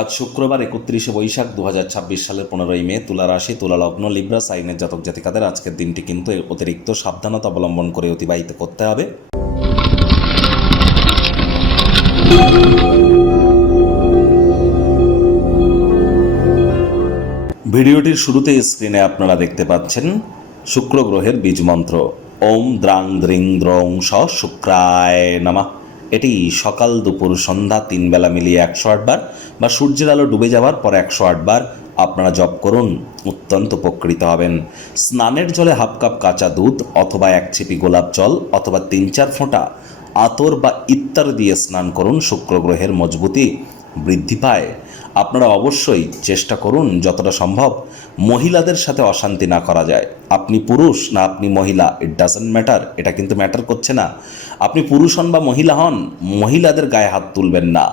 আজ শুক্রবার 31শে বৈশাখ 2026 সালের 15ই মে। তুলা রাশি, তুলা লগ্ন, লিব্রা সাইনের জাতক জাতিকাদের আজকের দিনটি কিন্তু অতিরিক্ত সাবধানতা অবলম্বন করে অতিবাহিত করতে হবে। ভিডিওটির শুরুতে স্ক্রিনে আপনারা দেখতে পাচ্ছেন শুক্র গ্রহের বীজ মন্ত্র ওম দ্রাং দ্রিং দ্রং স শুক্রায় নমঃ। এটি সকাল দুপুর সন্ধ্যা 3 বেলা মিলিয়ে 108 বার বা সূর্যের আলো ডুবে যাওয়ার পর 108 বার আপনারা জপ করুন, অত্যন্ত উপকৃত হবেন। স্নানের জলে হাফ কাপ কাঁচা দুধ অথবা 1 ছিপি গোলাপ জল অথবা 3-4 ফোঁটা আতর বা ইত্যার দিয়ে স্নান করুন, শুক্র গ্রহের মজবুতি বৃদ্ধি পায়। আপনারা অবশ্যই চেষ্টা করুন যতটা সম্ভব মহিলাদের সাথে অশান্তি না করা যায়। আপনি পুরুষ না আপনি মহিলা, ইট ডাজন্ট ম্যাটার, এটা কিন্তু ম্যাটার করছে না। আপনি পুরুষ হন বা মহিলা হন, মহিলাদের গায়ে হাত তুলবেন না।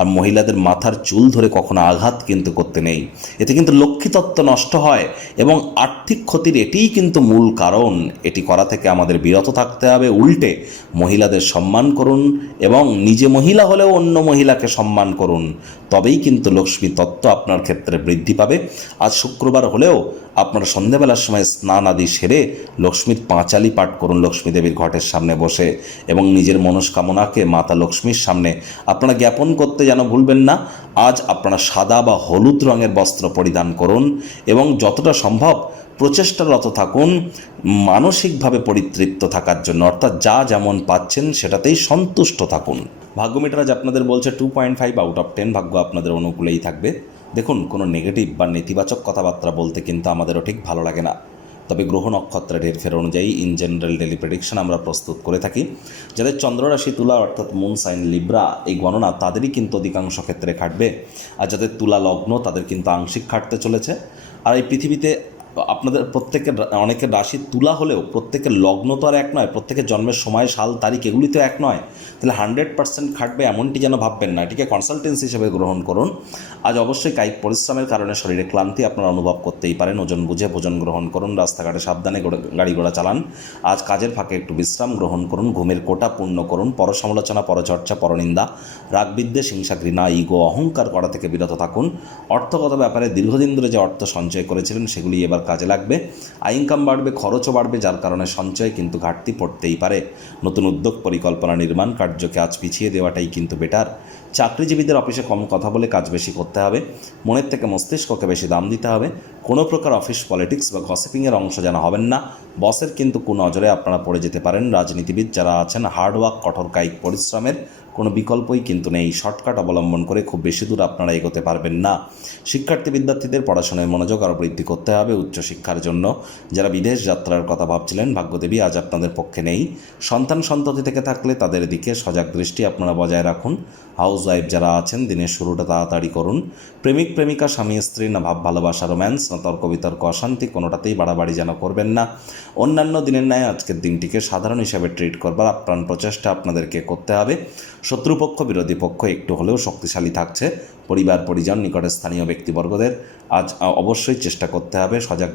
আর মহিলাদের মাথার চুল ধরে কখনো আঘাত কিন্তু করতে নেই, এতে কিন্তু লক্ষ্মীতত্ত্ব নষ্ট হয় এবং আর্থিক ক্ষতির এটিই কিন্তু মূল কারণ। এটি করা থেকে আমাদের বিরত থাকতে হবে। উল্টে মহিলাদের সম্মান করুন এবং নিজে মহিলা হলেও অন্য মহিলাকে সম্মান করুন, তবেই কিন্তু লক্ষ্মী তত্ত্ব আপনার ক্ষেত্রে বৃদ্ধি পাবে। আজ শুক্রবার হলেও আপনারা সন্ধ্যাবেলার সময় স্নান আদি সেরে লক্ষ্মীর পাঁচালি পাঠ করুন লক্ষ্মী দেবীর ঘটের সামনে বসে, এবং নিজের মনস্কামনাকে মাতা লক্ষ্মীর সামনে আপনারা জ্ঞাপন করতে যেন ভুলবেন না। আজ আপনারা সাদা বা হলুদ রঙের বস্ত্র পরিধান করুন এবং যতটা সম্ভব প্রচেষ্টারত থাকুন মানসিকভাবে পরিতৃপ্ত থাকার জন্য, অর্থাৎ যা যেমন পাচ্ছেন সেটাতেই সন্তুষ্ট থাকুন। ভাগ্য মিটার আজ আপনাদের বলছে 2.5 আউট অফ 10, ভাগ্য আপনাদের অনুকূলেই থাকবে। দেখুন, কোনো নেগেটিভ বা নেতিবাচক কথাবার্তা বলতে কিন্তু আমাদেরও ঠিক ভালো লাগে না, তবে গ্রহ নক্ষত্রের হেরফের অনুযায়ী ইন জেনারেল ডেলি প্রেডিকশন আমরা প্রস্তুত করে থাকি। যাদের চন্দ্ররাশি তুলা অর্থাৎ মুন সাইন লিব্রা, এই গণনা তাদেরই কিন্তু অধিকাংশ ক্ষেত্রে খাটবে। আর যাদের তুলা লগ্ন তাদের কিন্তু আংশিক খাটতে চলেছে। আর এই পৃথিবীতে আপনাদের প্রত্যেকের, অনেকের রাশি তুলা হলেও প্রত্যেকের লগ্ন তো আর এক নয়, প্রত্যেকের জন্মের সময় সাল তারিখ এগুলি তো এক নয়। তাহলে 100% খাটবে এমনটি যেন ভাববেন না, এটিকে কনসালটেন্সি হিসেবে গ্রহণ করুন। আজ অবশ্যই কায়িক পরিশ্রমের কারণে শরীরে ক্লান্তি আপনারা অনুভব করতেই পারেন। ওজন বুঝে ভোজন গ্রহণ করুন, রাস্তাঘাটে সাবধানে গাড়ি ঘোড়া চালান। আজ কাজের ফাঁকে একটু বিশ্রাম গ্রহণ করুন, ঘুমের কোটা পূর্ণ করুন। পরসমালোচনা, পরচর্চা, পরনিন্দা, রাগবিদ্বেষ, হিংসা, ঘৃণা, ইগো, অহংকার করা থেকে বিরত থাকুন। অর্থগত ব্যাপারে দীর্ঘদিন ধরে যে অর্থ সঞ্চয় করেছিলেন সেগুলি এবার কাজে লাগবে। আয় ইনকাম বাড়বে, খরচও বাড়বে, যার কারণে সঞ্চয় কিন্তু ঘাটতি পড়তেই পারে। নতুন উদ্যোগ, পরিকল্পনা, নির্মাণ কার্যকে আজ পিছিয়ে দেওয়াটাই কিন্তু বেটার। চাকরিজীবীদের অফিসে কম কথা বলে কাজ বেশি করতে হবে, মনের থেকে মস্তিষ্ককে বেশি দাম দিতে হবে। কোনো প্রকার অফিস পলিটিক্স বা গসিপিংয়ের অংশ যেন হবেন না। বসের কিন্তু কুনজরে আপনারা পড়ে যেতে পারেন। রাজনীতিবিদ যারা আছেন, হার্ডওয়ার্ক, কঠোর কায়িক পরিশ্রমের কোনো বিকল্পই কিন্তু নেই। শর্টকাট অবলম্বন করে খুব বেশি দূর আপনারা এগোতে পারবেন না। শিক্ষার্থী বিদ্যার্থীদের পড়াশোনায় মনোযোগ আরও বৃদ্ধি করতে হবে উচ্চশিক্ষার জন্য। যারা বিদেশ যাত্রার কথা ভাবছিলেন, ভাগ্যদেবী আজ আপনাদের পক্ষে নেই। সন্তান সন্ততি থেকে থাকলে তাদের দিকে সজাগ দৃষ্টি আপনারা বজায় রাখুন। হাউসওয়াইফ যারা আছেন, দিনের শুরুটা তাড়াতাড়ি করুন। প্রেমিক প্রেমিকা, স্বামী স্ত্রী না ভাব ভালোবাসা, রোম্যান্স না তর্ক বিতর্ক, অশান্তি, কোনোটাতেই বাড়াবাড়ি যেন করবেন না। অন্যান্য দিনের ন্যায় আজকের দিনটিকে সাধারণ হিসাবে ট্রিট করবার আপ্রাণ প্রচেষ্টা আপনাদেরকে করতে হবে। শত্রুপক্ষ, বিরোধী পক্ষ একটু হলেও শক্তিশালী থাকছে। পরিবার, পরিজন, নিকটের স্থানীয় ব্যক্তিবর্গদের আজ অবশ্যই চেষ্টা করতে হবে সজাগ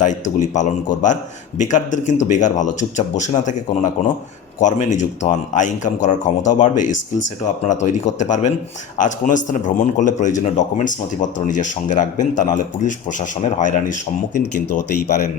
দায়িত্বগুলি পালন করবার। বেকারদের কিন্তু বেকার ভালো, চুপচাপ বসে না থেকে কোনো না কোনো কর্মে নিযুক্ত হন। আয় ইনকাম করার ক্ষমতাও বাড়বে, স্কিল সেটও আপনারা তৈরি করতে পারবেন। আজ কোনো স্থানে ভ্রমণ করলে প্রয়োজনীয় ডকুমেন্টস, নথিপত্র নিজের সঙ্গে রাখবেন, তা নাহলে পুলিশ প্রশাসনের হয়রানির সম্মুখীন কিন্তু হতেই পারেন।